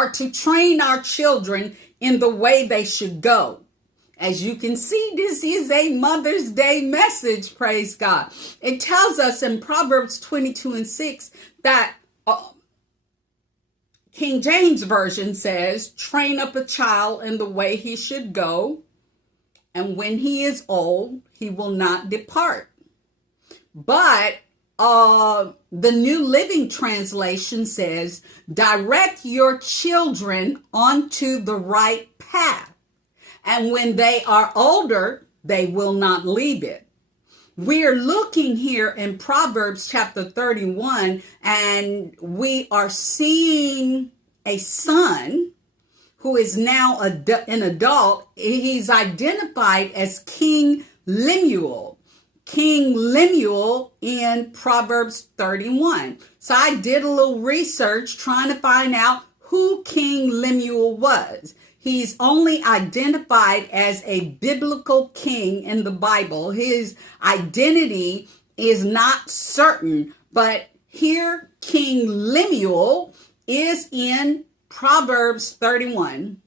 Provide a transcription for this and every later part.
are to train our children in the way they should go. As you can see, this is a Mother's Day message, praise God. It tells us in Proverbs 22:6 that King James Version says, train up a child in the way he should go, and when he is old, he will not depart. But the New Living Translation says, direct your children onto the right path, and when they are older, they will not leave it. We're looking here in Proverbs chapter 31, and we are seeing a son who is now an adult. He's identified as King Lemuel. King Lemuel in Proverbs 31. So I did a little research trying to find out who King Lemuel was. He's only identified as a biblical king in the Bible. His identity is not certain, but here King Lemuel is in Proverbs 31.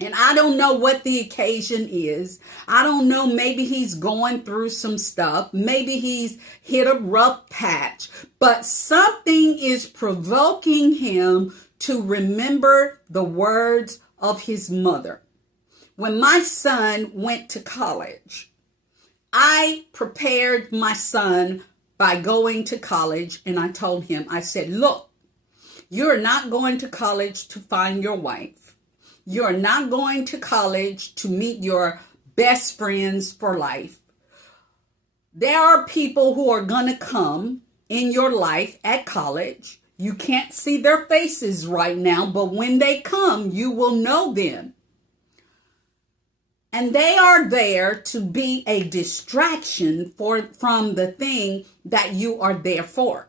And I don't know what the occasion is. I don't know, maybe he's going through some stuff. Maybe he's hit a rough patch. But something is provoking him to remember the words of his mother. When my son went to college, I prepared my son by going to college, and I told him, I said, look, you're not going to college to find your wife. You're not going to college to meet your best friends for life. There are people who are going to come in your life at college. You can't see their faces right now, but when they come, you will know them. And they are there to be a distraction from the thing that you are there for.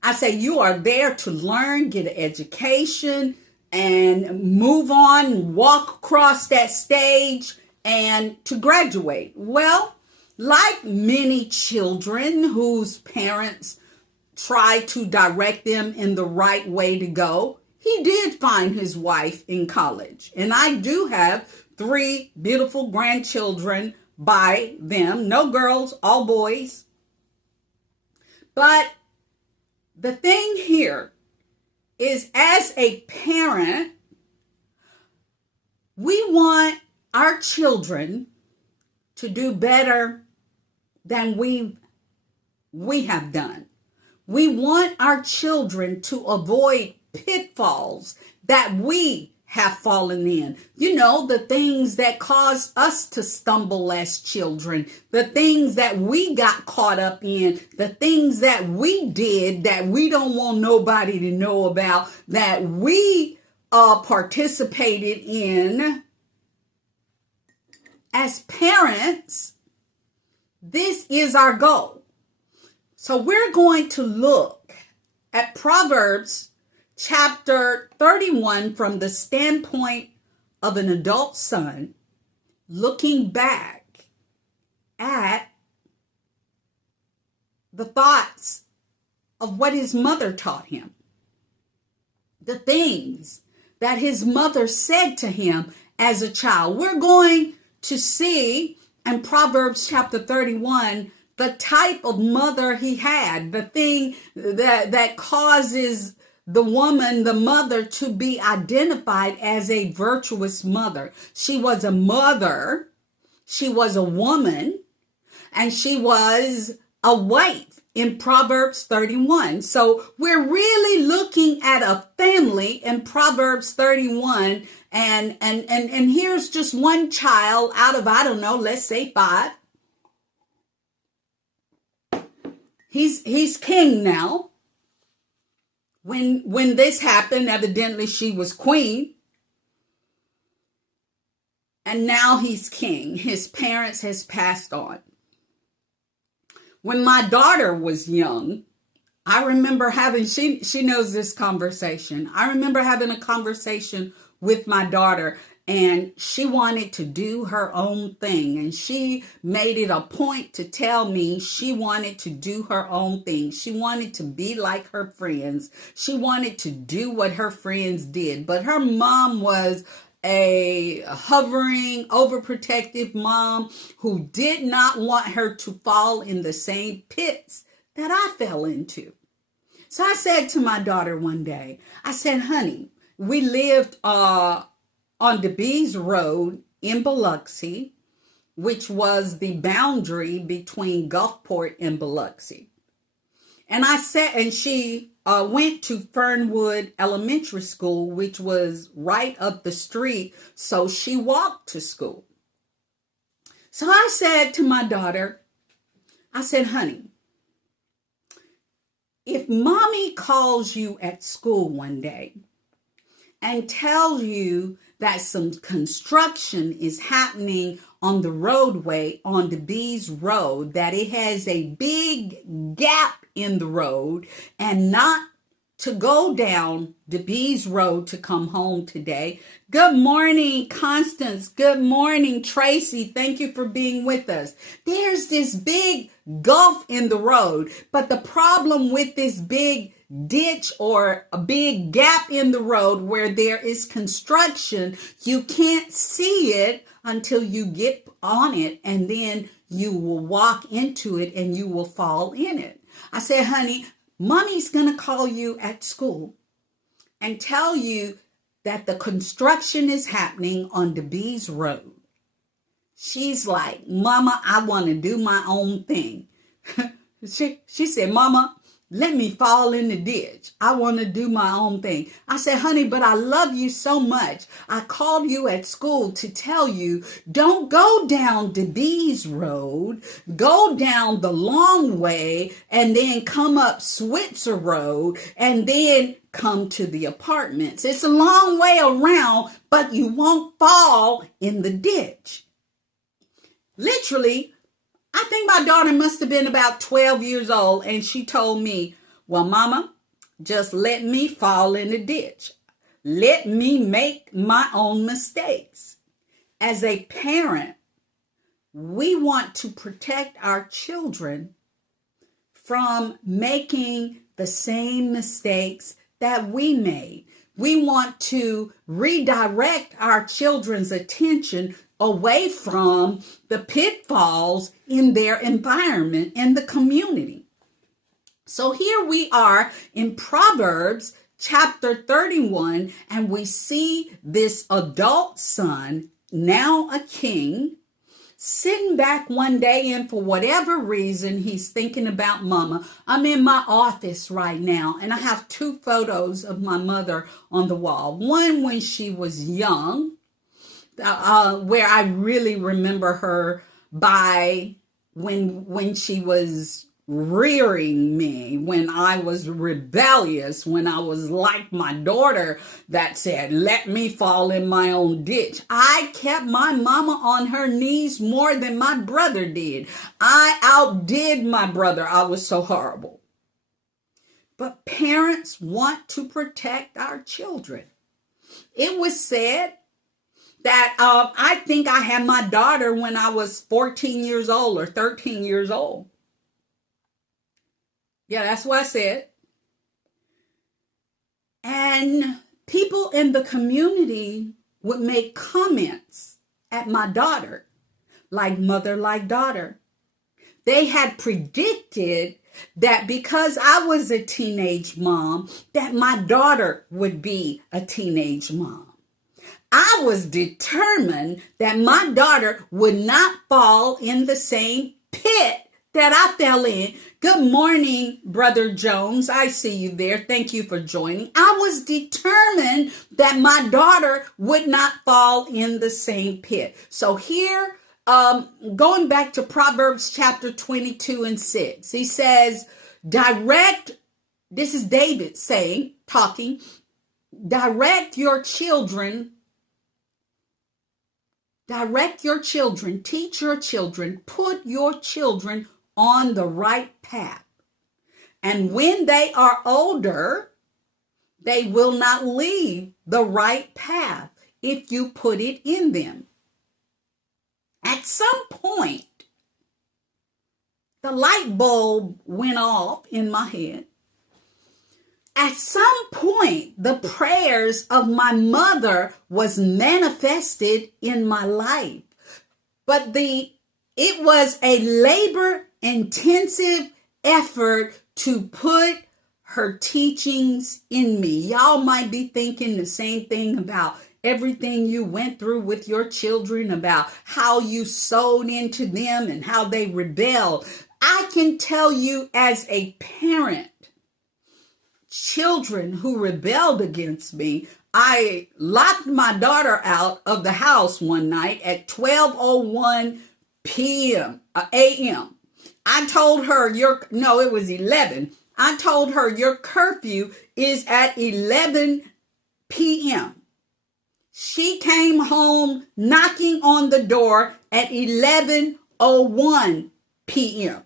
I say you are there to learn, get an education, and move on and walk across that stage and to graduate. Well, like many children whose parents try to direct them in the right way to go, he did find his wife in college. And I do have 3 beautiful grandchildren by them. No girls, all boys. But the thing here is, as a parent, we want our children to do better than we have done. We want our children to avoid pitfalls that we have fallen in. You know, the things that cause us to stumble as children, the things that we got caught up in, the things that we did that we don't want nobody to know about, that we participated in. As parents, this is our goal. So we're going to look at Proverbs chapter 31 from the standpoint of an adult son, looking back at the thoughts of what his mother taught him, the things that his mother said to him as a child. We're going to see in Proverbs chapter 31 the type of mother he had, the thing that causes the woman, the mother, to be identified as a virtuous mother. She was a mother, she was a woman, and she was a wife in Proverbs 31. So we're really looking at a family in Proverbs 31, and here's just one child out of, I don't know, let's say 5. He's king now. When this happened, evidently she was queen. And now he's king. His parents has passed on. When my daughter was young, I remember having, she knows this conversation. I remember having a conversation with my daughter. and she wanted to do her own thing. And she made it a point to tell me she wanted to do her own thing. She wanted to be like her friends. She wanted to do what her friends did. But her mom was a hovering, overprotective mom who did not want her to fall in the same pits that I fell into. So I said to my daughter one day, I said, honey, we lived on DeBees Road in Biloxi, which was the boundary between Gulfport and Biloxi. And I said, and she went to Fernwood Elementary School, which was right up the street. So she walked to school. So I said to my daughter, I said, honey, if mommy calls you at school one day and tells you that some construction is happening on the roadway on DeBees Road, that it has a big gap in the road and not to go down DeBees Road to come home today. Good morning, Constance. Good morning, Tracy. Thank you for being with us. There's this big gulf in the road, but the problem with this big ditch or a big gap in the road where there is construction, you can't see it until you get on it, and then you will walk into it and you will fall in it. I said, honey, mommy's going to call you at school and tell you that the construction is happening on DeBees Road. She's like, Mama, I want to do my own thing. She said, Mama, let me fall in the ditch. I want to do my own thing. I said, honey, but I love you so much. I called you at school to tell you, don't go down DeBees Road. Go down the long way and then come up Switzer Road and then come to the apartments. It's a long way around, but you won't fall in the ditch. Literally, I think my daughter must have been about 12 years old, and she told me, well, Mama, just let me fall in the ditch. Let me make my own mistakes. As a parent, we want to protect our children from making the same mistakes that we made. We want to redirect our children's attention away from the pitfalls in their environment and the community. So here we are in Proverbs chapter 31, and we see this adult son, now a king, sitting back one day, and for whatever reason, he's thinking about Mama. I'm in my office right now, and I have two photos of my mother on the wall. One when she was young, where I really remember her by when she was rearing me, when I was rebellious, when I was like my daughter that said, let me fall in my own ditch. I kept my mama on her knees more than my brother did. I outdid my brother. I was so horrible. But parents want to protect our children. It was said that I think I had my daughter when I was 14 years old or 13 years old. Yeah, that's what I said. And people in the community would make comments at my daughter, like mother, like daughter. They had predicted that because I was a teenage mom, that my daughter would be a teenage mom. I was determined that my daughter would not fall in the same pit that I fell in. Good morning, Brother Jones. I see you there. Thank you for joining. I was determined that my daughter would not fall in the same pit. So here, going back to Proverbs chapter 22 and 6, he says, this is David saying, talking, direct your children, teach your children, put your children on the right path. And when they are older, they will not leave the right path. if you put it in them. At some point, the light bulb went off in my head. At some point, the prayers of my mother was manifested in my life. But it was a labor-intensive effort to put her teachings in me. Y'all might be thinking the same thing about everything you went through with your children, about how you sowed into them and how they rebelled. I can tell you as a parent, children who rebelled against me, I locked my daughter out of the house one night at 12:01 a.m. I told her it was 11. I told her your curfew is at 11 p.m. She came home knocking on the door at 11:01 p.m.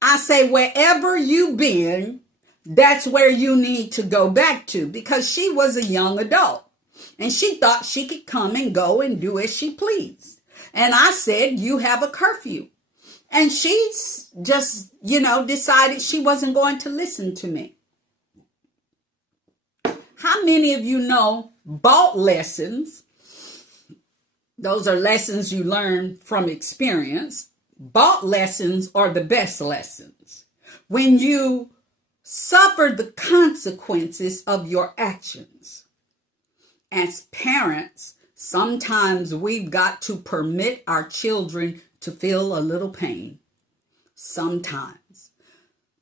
I say, wherever you've been, that's where you need to go back to, because she was a young adult and she thought she could come and go and do as she pleased. And I said, you have a curfew. And she just, decided she wasn't going to listen to me. How many of you know bought lessons? Those are lessons you learn from experience. Bought lessons are the best lessons. When you suffer the consequences of your actions. As parents, sometimes we've got to permit our children to feel a little pain. Sometimes.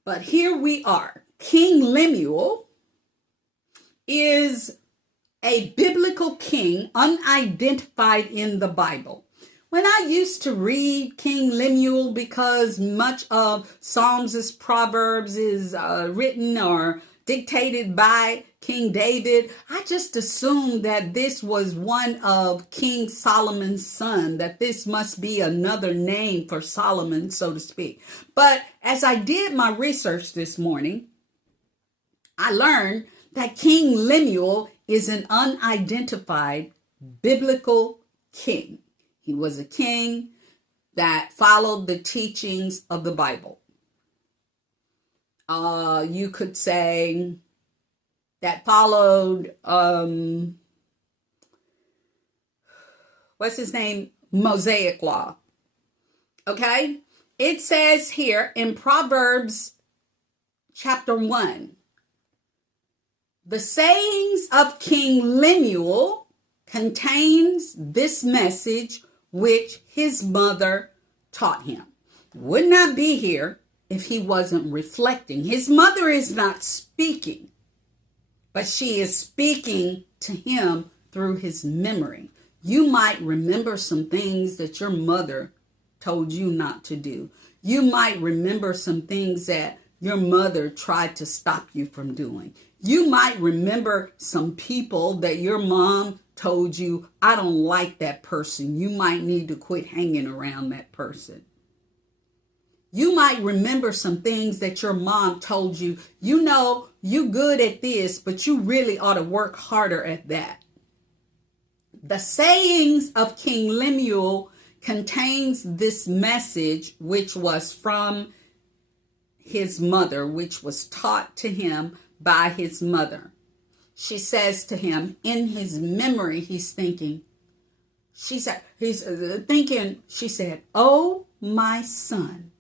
But here we are. King Lemuel is a biblical king unidentified in the Bible. When I used to read King Lemuel, because much of Psalms, Proverbs is written or dictated by King David, I just assumed that this was one of King Solomon's son, that this must be another name for Solomon, so to speak. But as I did my research this morning, I learned that King Lemuel is an unidentified biblical king. He was a king that followed the teachings of the Bible. You could say that followed, Mosaic law. Okay? It says here in Proverbs chapter 1, the sayings of King Lemuel contains this message which his mother taught him. Would not be here if he wasn't reflecting. His mother is not speaking, but she is speaking to him through his memory. You might remember some things that your mother told you not to do. You might remember some things that your mother tried to stop you from doing. You might remember some people that your mom told you, I don't like that person. You might need to quit hanging around that person. You might remember some things that your mom told you, you good at this, but you really ought to work harder at that. The sayings of King Lemuel contains this message, which was from his mother, which was taught to him by his mother. She says to him, in his memory, he's thinking, she said, oh, my son,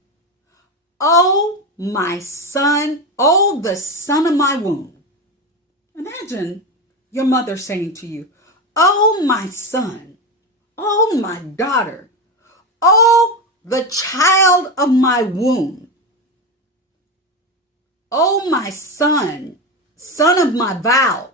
oh, my son, oh, the son of my womb. Imagine your mother saying to you, oh, my son, oh, my daughter, oh, the child of my womb. Oh, my son, son of my vows.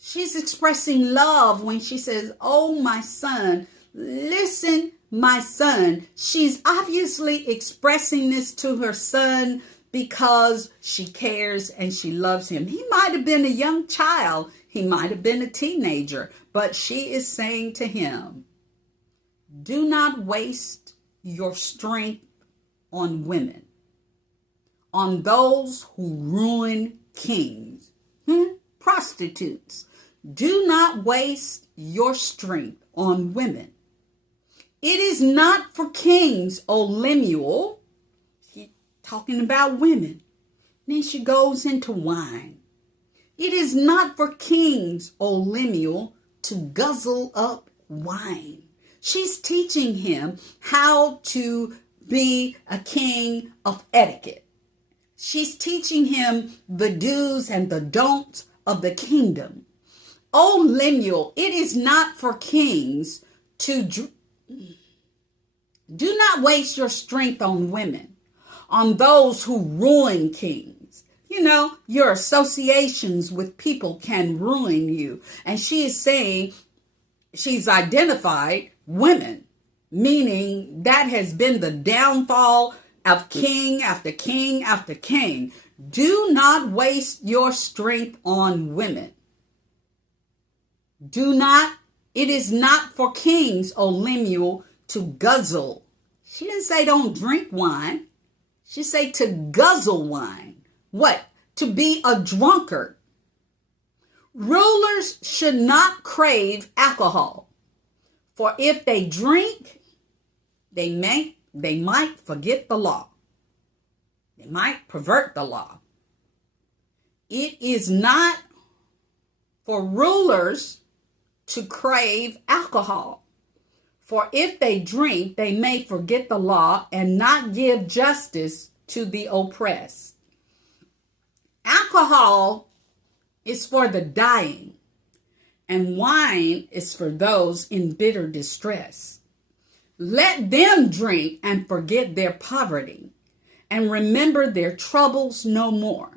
She's expressing love when she says, oh, my son, listen, my son. She's obviously expressing this to her son because she cares and she loves him. He might have been a young child. He might have been a teenager, but she is saying to him, do not waste your strength on women, on those who ruin kings, prostitutes. Do not waste your strength on women. It is not for kings, O Lemuel. He talking about women. Then she goes into wine. It is not for kings, O Lemuel, to guzzle up wine. She's teaching him how to be a king of etiquette. She's teaching him the do's and the don'ts of the kingdom. O Lemuel, it is not for kings to do not waste your strength on women, on those who ruin kings. You know, your associations with people can ruin you. And she is saying, she's identified women, meaning that has been the downfall of king after king after king. Do not waste your strength on women. It is not for kings, O Lemuel, to guzzle. She didn't say don't drink wine. She said to guzzle wine. What? To be a drunkard. Rulers should not crave alcohol, for if they drink, they might forget the law. They might pervert the law. It is not for rulers to crave alcohol, for if they drink, they may forget the law and not give justice to the oppressed. Alcohol is for the dying, and wine is for those in bitter distress. Let them drink and forget their poverty, and remember their troubles no more.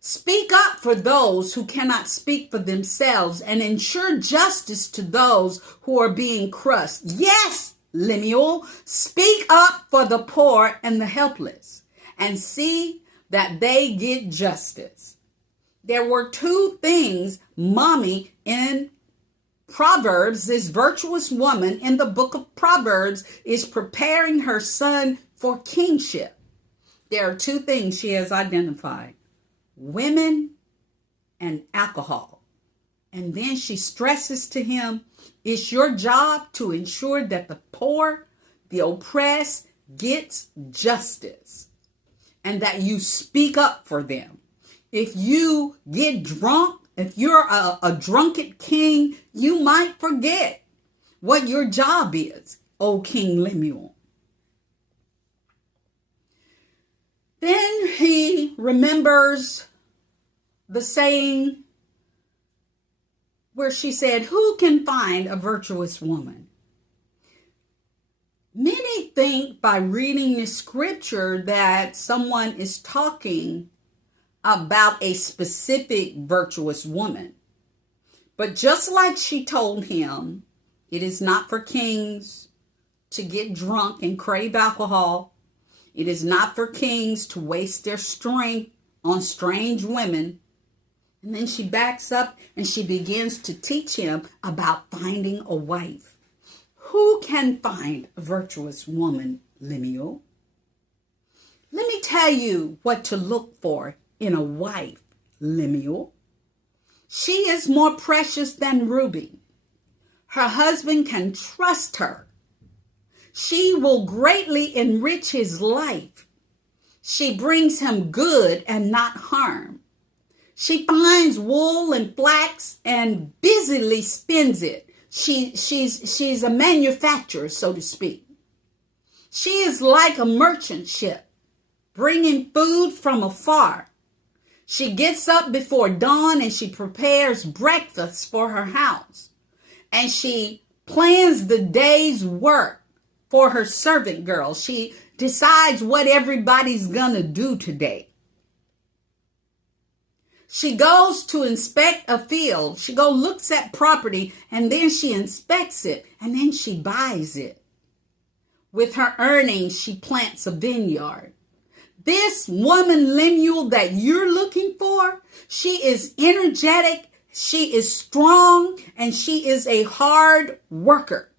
Speak up for those who cannot speak for themselves, and ensure justice to those who are being crushed. Yes, Lemuel, speak up for the poor and the helpless, and see that they get justice. There were two things mommy in Proverbs, this virtuous woman in the book of Proverbs, is preparing her son for kingship. There are two things she has identified: women and alcohol. And then she stresses to him, it's your job to ensure that the poor, the oppressed, gets justice, and that you speak up for them. If you get drunk, if you're a drunken king, you might forget what your job is, O King Lemuel. Then he remembers the saying where she said, who can find a virtuous woman? Many think by reading the scripture that someone is talking about a specific virtuous woman. But just like she told him, it is not for kings to get drunk and crave alcohol. It is not for kings to waste their strength on strange women. And then she backs up and she begins to teach him about finding a wife. Who can find a virtuous woman, Lemuel? Let me tell you what to look for in a wife, Lemuel. She is more precious than ruby. Her husband can trust her. She will greatly enrich his life. She brings him good and not harm. She finds wool and flax and busily spins it. She's a manufacturer, so to speak. She is like a merchant ship, bringing food from afar. She gets up before dawn and she prepares breakfast for her house. And she plans the day's work for her servant girls. She decides what everybody's gonna do today. She goes to inspect a field. She looks at property, and then she inspects it, and then she buys it. With her earnings, she plants a vineyard. This woman, Lemuel, that you're looking for, she is energetic, she is strong, and she is a hard worker.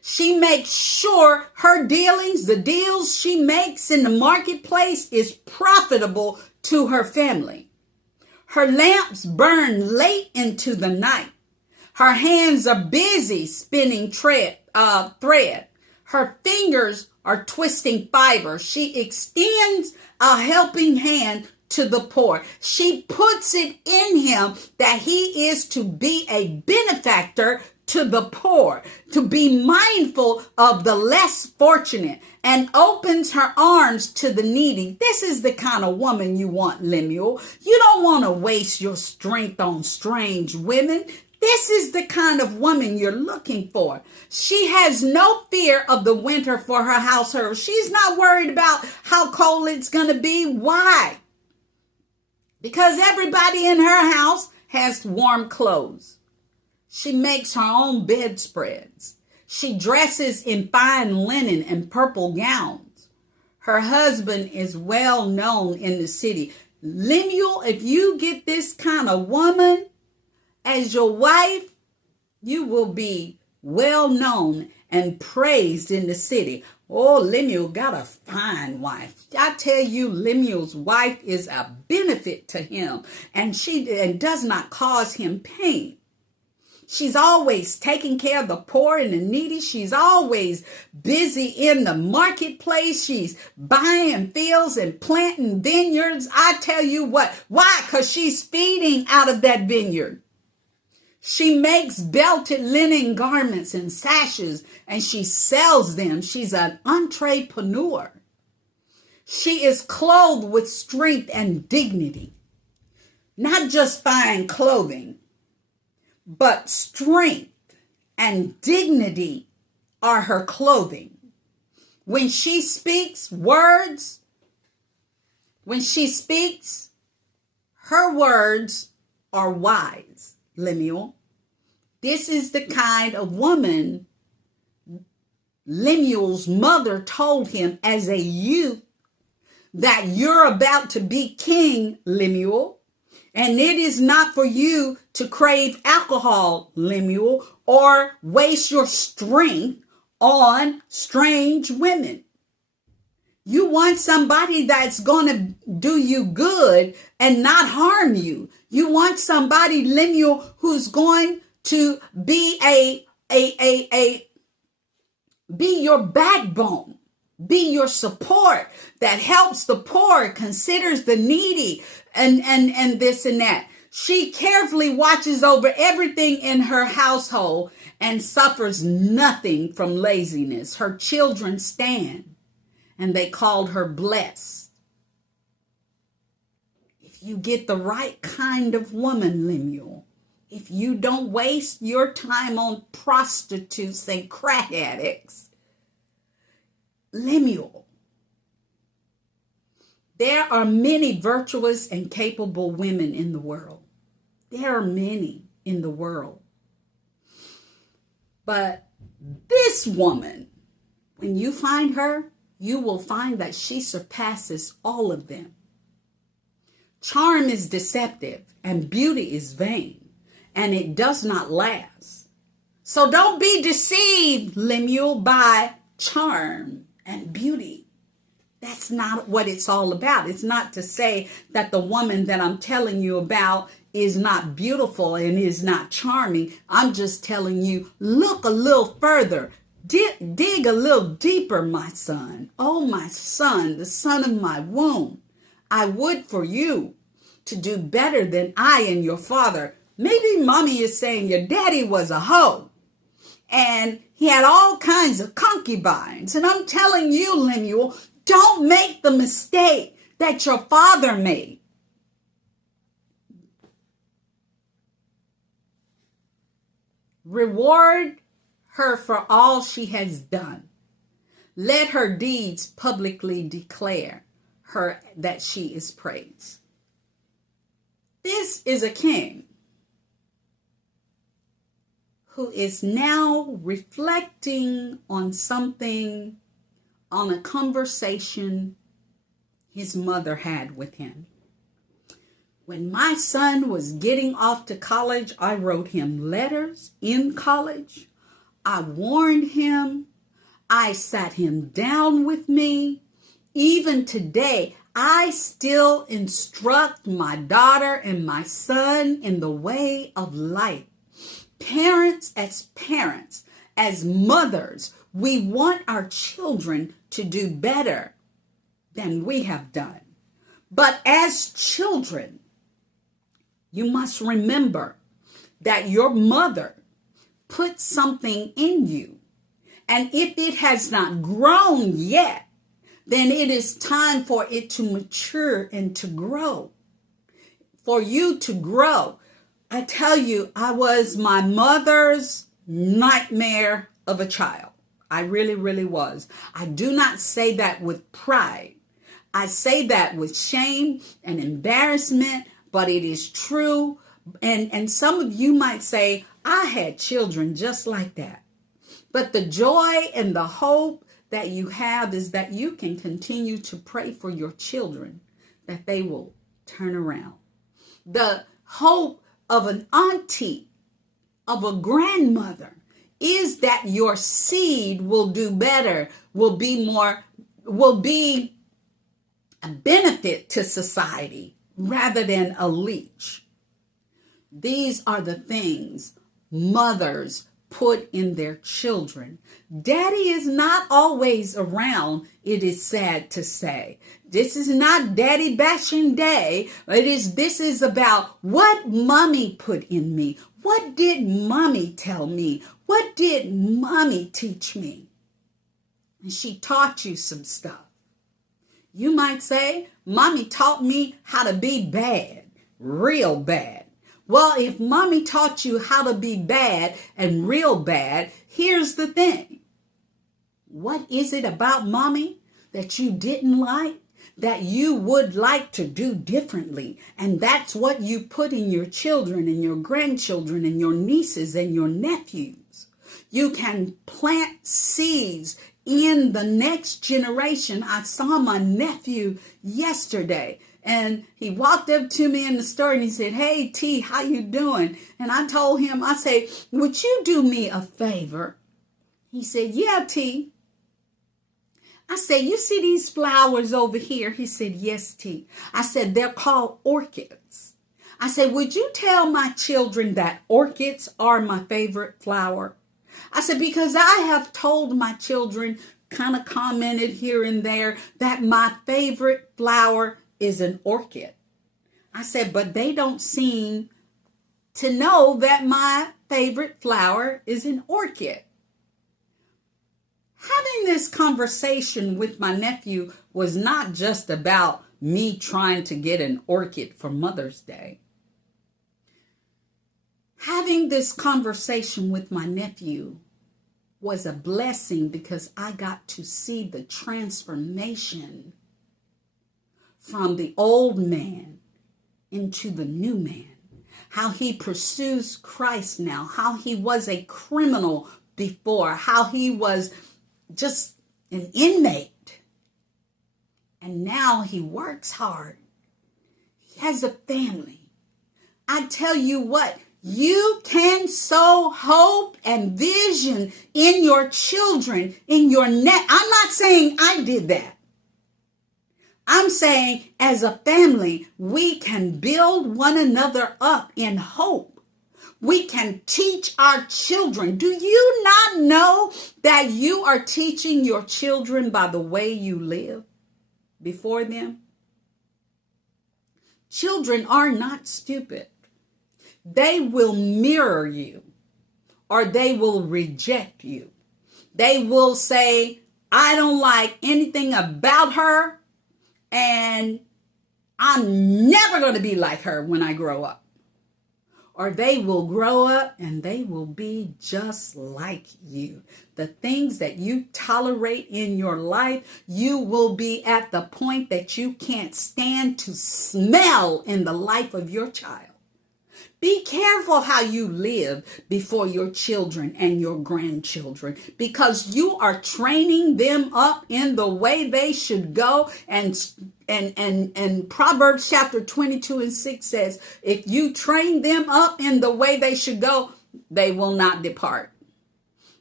She makes sure her dealings, the deals she makes in the marketplace, is profitable to her family. Her lamps burn late into the night. Her hands are busy spinning thread. Her fingers are twisting fiber. She extends a helping hand to the poor. She puts it in him that he is to be a benefactor to the poor, to be mindful of the less fortunate, and opens her arms to the needy. This is the kind of woman you want, Lemuel. You don't want to waste your strength on strange women. This is the kind of woman you're looking for. She has no fear of the winter for her household. She's not worried about how cold it's going to be. Why? Because everybody in her house has warm clothes. She makes her own bedspreads. She dresses in fine linen and purple gowns. Her husband is well known in the city. Lemuel, if you get this kind of woman as your wife, you will be well known and praised in the city. Oh, Lemuel got a fine wife. I tell you, Lemuel's wife is a benefit to him, and she does not cause him pain. She's always taking care of the poor and the needy. She's always busy in the marketplace. She's buying fields and planting vineyards. I tell you what, why? Because she's feeding out of that vineyard. She makes belted linen garments and sashes, and she sells them. She's an entrepreneur. She is clothed with strength and dignity. Not just fine clothing, but strength and dignity are her clothing. When she speaks words, her words are wise. Lemuel, this is the kind of woman Lemuel's mother told him as a youth, that you're about to be king, Lemuel, and it is not for you to crave alcohol, Lemuel, or waste your strength on strange women. You want somebody that's going to do you good and not harm you. You want somebody, Lemuel, who's going to be be your backbone, be your support, that helps the poor, considers the needy, and this and that. She carefully watches over everything in her household and suffers nothing from laziness. Her children stand, and they called her blessed. If you get the right kind of woman, Lemuel, if you don't waste your time on prostitutes and crack addicts, Lemuel, there are many virtuous and capable women in the world. There are many in the world. But this woman, when you find her, you will find that she surpasses all of them. Charm is deceptive and beauty is vain, and it does not last. So don't be deceived, Lemuel, by charm and beauty. That's not what it's all about. It's not to say that the woman that I'm telling you about is not beautiful and is not charming. I'm just telling you, look a little further. Dig a little deeper, my son. Oh, my son, the son of my womb. I would for you to do better than I and your father. Maybe mommy is saying your daddy was a hoe and he had all kinds of concubines. And I'm telling you, Lemuel, don't make the mistake that your father made. Reward her for all she has done. Let her deeds publicly declare her that she is praised. This is a king who is now reflecting on something, on a conversation his mother had with him. When my son was getting off to college, I wrote him letters in college. I warned him. I sat him down with me. Even today, I still instruct my daughter and my son in the way of life. Parents, as mothers, we want our children to do better than we have done. But as children, you must remember that your mother put something in you. And if it has not grown yet, then it is time for it to mature and to grow. For you to grow. I tell you, I was my mother's nightmare of a child. I really, really was. I do not say that with pride. I say that with shame and embarrassment, but it is true. And some of you might say, I had children just like that. But the joy and the hope that you have is that you can continue to pray for your children, that they will turn around. The hope of an auntie, of a grandmother, is that your seed will do better, will be a benefit to society rather than a leech. These are the things mothers put in their children. Daddy is not always around, it is sad to say. This is not daddy bashing day. This is about what mommy put in me. What did mommy tell me? What did mommy teach me? And she taught you some stuff. You might say, mommy taught me how to be bad, real bad. Well, if mommy taught you how to be bad and real bad, here's the thing. What is it about mommy that you didn't like, that you would like to do differently? And that's what you put in your children and your grandchildren and your nieces and your nephews. You can plant seeds in the next generation. I saw my nephew yesterday. And he walked up to me in the store and he said, "Hey, T, how you doing?" And I told him, I said, "Would you do me a favor?" He said, "Yeah, T." I said, "You see these flowers over here?" He said, "Yes, T." I said, "They're called orchids." I said, "Would you tell my children that orchids are my favorite flower?" I said, because I have told my children, kind of commented here and there, that my favorite flower is an orchid. I said, but they don't seem to know that my favorite flower is an orchid. Having this conversation with my nephew was not just about me trying to get an orchid for Mother's Day. Having this conversation with my nephew was a blessing because I got to see the transformation from the old man into the new man. How he pursues Christ now, how he was a criminal before, how he was just an inmate. And now he works hard. He has a family. I tell you what, you can sow hope and vision in your children, in your net. I'm not saying I did that. I'm saying as a family, we can build one another up in hope. We can teach our children. Do you not know that you are teaching your children by the way you live before them? Children are not stupid. They will mirror you or they will reject you. They will say, "I don't like anything about her, and I'm never going to be like her when I grow up." Or they will grow up and they will be just like you. The things that you tolerate in your life, you will be at the point that you can't stand to smell in the life of your child. Be careful how you live before your children and your grandchildren, because you are training them up in the way they should go. And Proverbs chapter 22:6 says, if you train them up in the way they should go, they will not depart.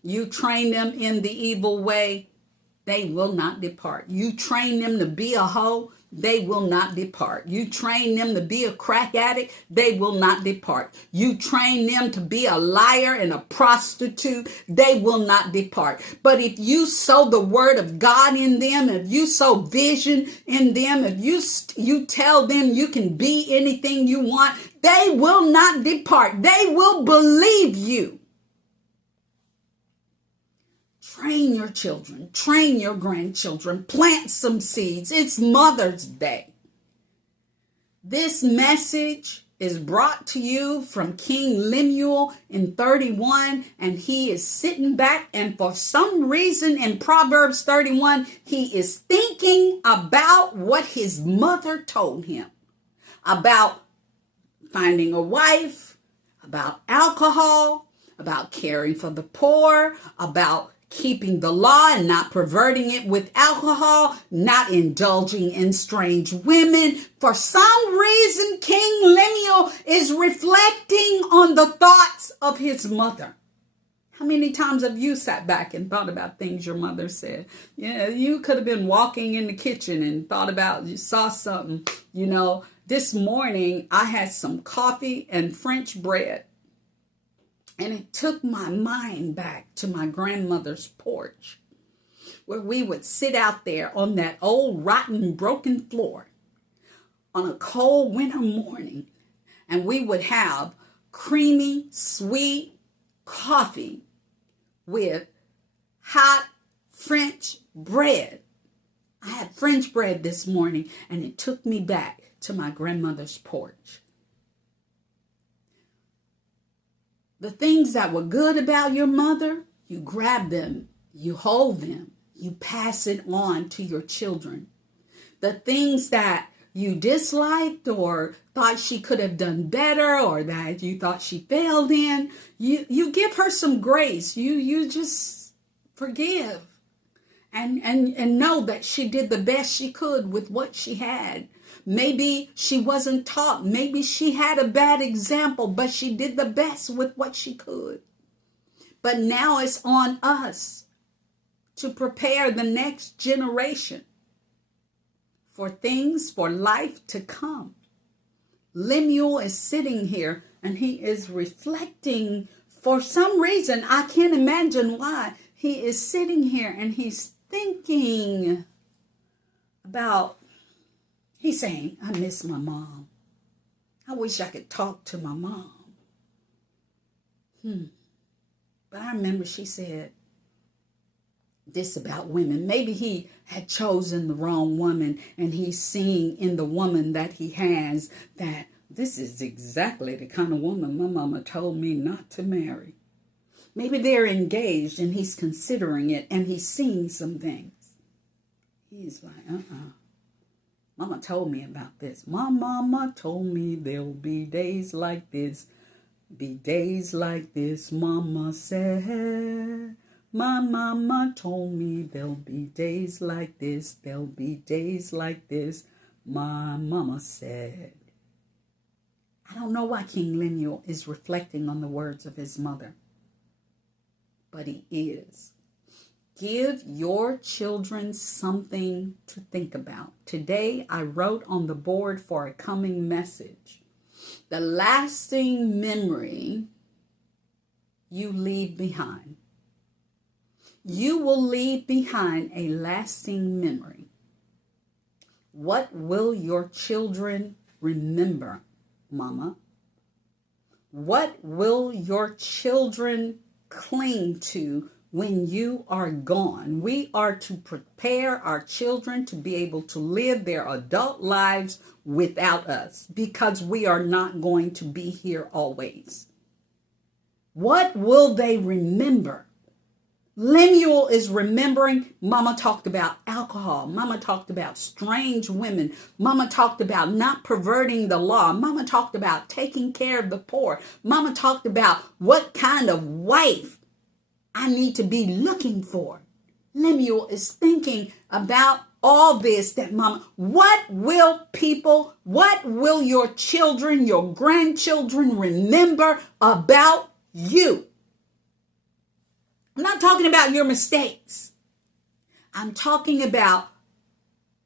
You train them in the evil way, they will not depart. You train them to be a hoe, they will not depart. You train them to be a crack addict, they will not depart. You train them to be a liar and a prostitute, they will not depart. But if you sow the word of God in them, if you sow vision in them, if you tell them you can be anything you want, they will not depart. They will believe you. Train your children, train your grandchildren, plant some seeds. It's Mother's Day. This message is brought to you from King Lemuel in 31, and he is sitting back, and for some reason in Proverbs 31, he is thinking about what his mother told him about finding a wife, about alcohol, about caring for the poor, about keeping the law and not perverting it with alcohol, not indulging in strange women. For some reason, King Lemuel is reflecting on the thoughts of his mother. How many times have you sat back and thought about things your mother said? Yeah, you could have been walking in the kitchen and thought about, you saw something. This morning I had some coffee and French bread. And it took my mind back to my grandmother's porch, where we would sit out there on that old rotten broken floor on a cold winter morning, and we would have creamy, sweet coffee with hot French bread. I had French bread this morning, and it took me back to my grandmother's porch. The things that were good about your mother, you grab them, you hold them, you pass it on to your children. The things that you disliked or thought she could have done better or that you thought she failed in, you give her some grace. You just forgive and know that she did the best she could with what she had. Maybe she wasn't taught. Maybe she had a bad example, but she did the best with what she could. But now it's on us to prepare the next generation for life to come. Lemuel is sitting here and he is reflecting. For some reason, I can't imagine why, he is sitting here and he's thinking about, he's saying, I miss my mom. I wish I could talk to my mom. But I remember she said this about women. Maybe he had chosen the wrong woman, and he's seeing in the woman that he has that this is exactly the kind of woman my mama told me not to marry. Maybe they're engaged and he's considering it and he's seeing some things. He's like, Mama told me about this. My mama told me there'll be days like this. Be days like this, Mama said. My mama told me there'll be days like this. There'll be days like this, my mama said. I don't know why King Lemuel is reflecting on the words of his mother, but he is. Give your children something to think about. Today, I wrote on the board for a coming message. The lasting memory you leave behind. You will leave behind a lasting memory. What will your children remember, Mama? What will your children cling to when you are gone? We are to prepare our children to be able to live their adult lives without us, because we are not going to be here always. What will they remember? Lemuel is remembering Mama talked about alcohol. Mama talked about strange women. Mama talked about not perverting the law. Mama talked about taking care of the poor. Mama talked about what kind of wife I need to be looking for. Lemuel is thinking about all this that Mama, what will your children, your grandchildren remember about you? I'm not talking about your mistakes. I'm talking about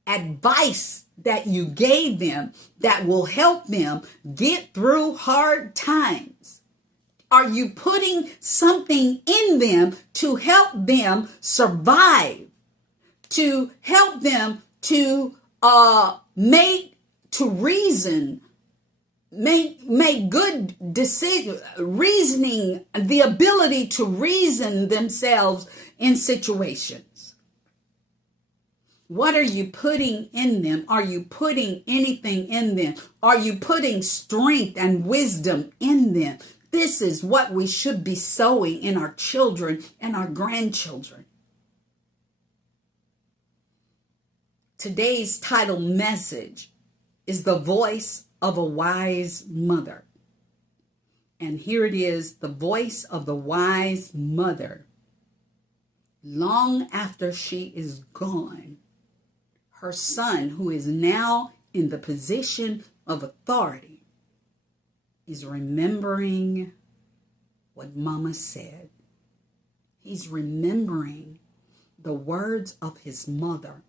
advice that you gave them that will help them get through hard times? Are you putting something in them to help them survive, to help them to make good decisions, reasoning, the ability to reason themselves in situations? What are you putting in them? Are you putting anything in them? Are you putting strength and wisdom in them? This is what we should be sowing in our children and our grandchildren. Today's title message is The Voice of a Wise Mother. And here it is, the voice of the wise mother. Long after she is gone, her son, who is now in the position of authority, is remembering what mama said. He's remembering the words of his mother.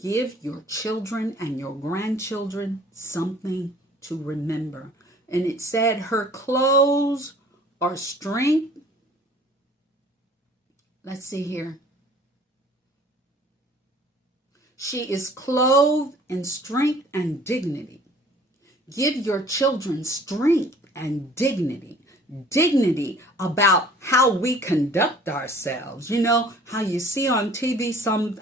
Give your children and your grandchildren something to remember. And it said her clothes are strength. Let's see here. She is clothed in strength and dignity. Give your children strength and dignity. Dignity about how we conduct ourselves. You know, how you see on TV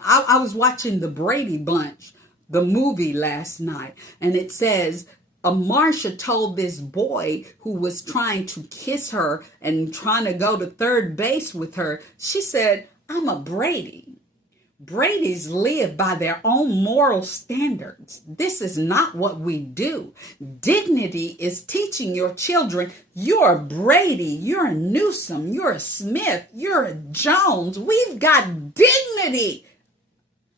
I was watching the Brady Bunch, the movie last night, and it says, Marsha told this boy who was trying to kiss her and trying to go to third base with her, she said, I'm a Brady. Brady's live by their own moral standards. This is not what we do. Dignity is teaching your children, you're a Brady, you're a Newsom, you're a Smith, you're a Jones. We've got dignity.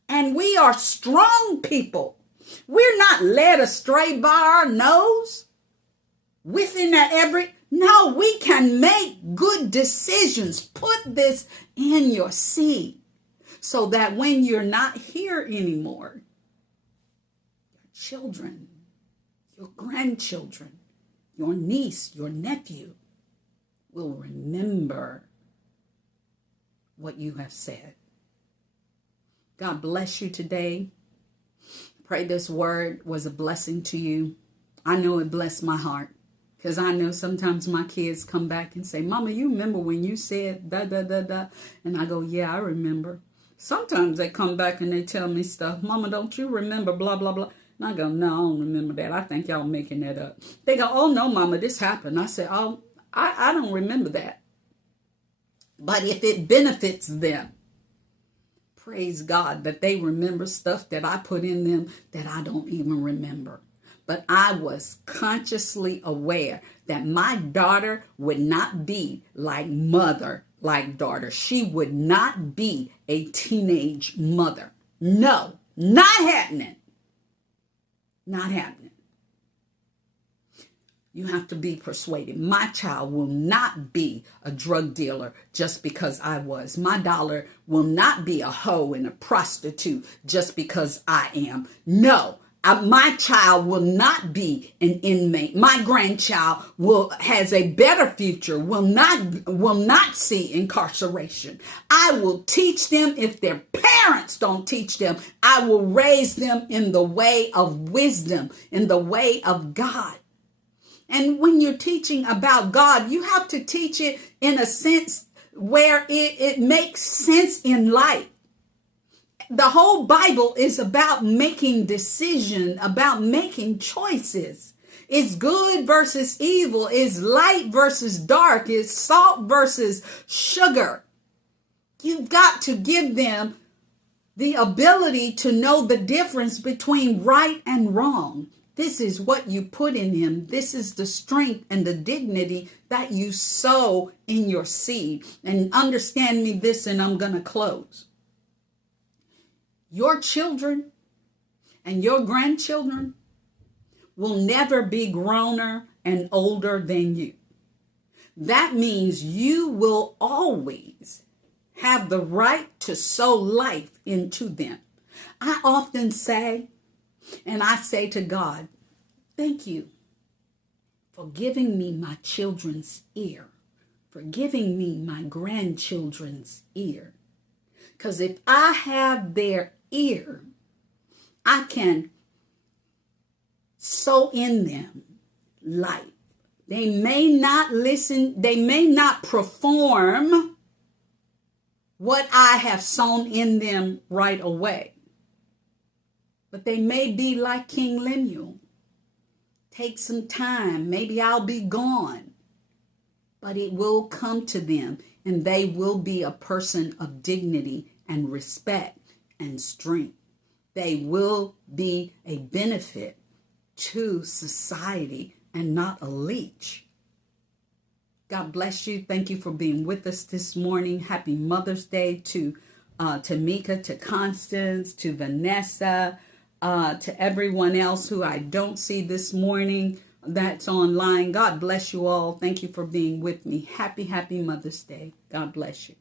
And we are strong people. We're not led astray by our nose. No, we can make good decisions. Put this in your seed. So that when you're not here anymore, your children, your grandchildren, your niece, your nephew will remember what you have said. God bless you today. Pray this word was a blessing to you. I know it blessed my heart. Because I know sometimes my kids come back and say, Mama, you remember when you said da, da, da, da? And I go, yeah, I remember. Sometimes they come back and they tell me stuff. Mama, don't you remember blah, blah, blah. And I go, no, I don't remember that. I think y'all making that up. They go, oh, no, Mama, this happened. I said, oh, I don't remember that. But if it benefits them, praise God that they remember stuff that I put in them that I don't even remember. But I was consciously aware that my daughter would not be like mother, like daughter. She would not be a teenage mother. No, not happening. Not happening. You have to be persuaded. My child will not be a drug dealer just because I was. My daughter will not be a hoe and a prostitute just because I am. No. My child will not be an inmate. My grandchild has a better future, will not see incarceration. I will teach them. If their parents don't teach them, I will raise them in the way of wisdom, in the way of God. And when you're teaching about God, you have to teach it in a sense where it makes sense in life. The whole Bible is about making decisions, about making choices. It's good versus evil. It's light versus dark. It's salt versus sugar. You've got to give them the ability to know the difference between right and wrong. This is what you put in him. This is the strength and the dignity that you sow in your seed. And understand me this, and I'm going to close. Your children and your grandchildren will never be growner and older than you. That means you will always have the right to sow life into them. I often say, and I say to God, thank you for giving me my children's ear, for giving me my grandchildren's ear. Because if I have their ear, I can sow in them life. They may not listen, they may not perform what I have sown in them right away. But they may be like King Lemuel. Take some time. Maybe I'll be gone. But it will come to them, and they will be a person of dignity and respect and strength. They will be a benefit to society and not a leech. God bless you. Thank you for being with us this morning. Happy Mother's Day to Tamika, to Constance, to Vanessa, to everyone else who I don't see this morning that's online. God bless you all. Thank you for being with me. Happy Mother's Day. God bless you.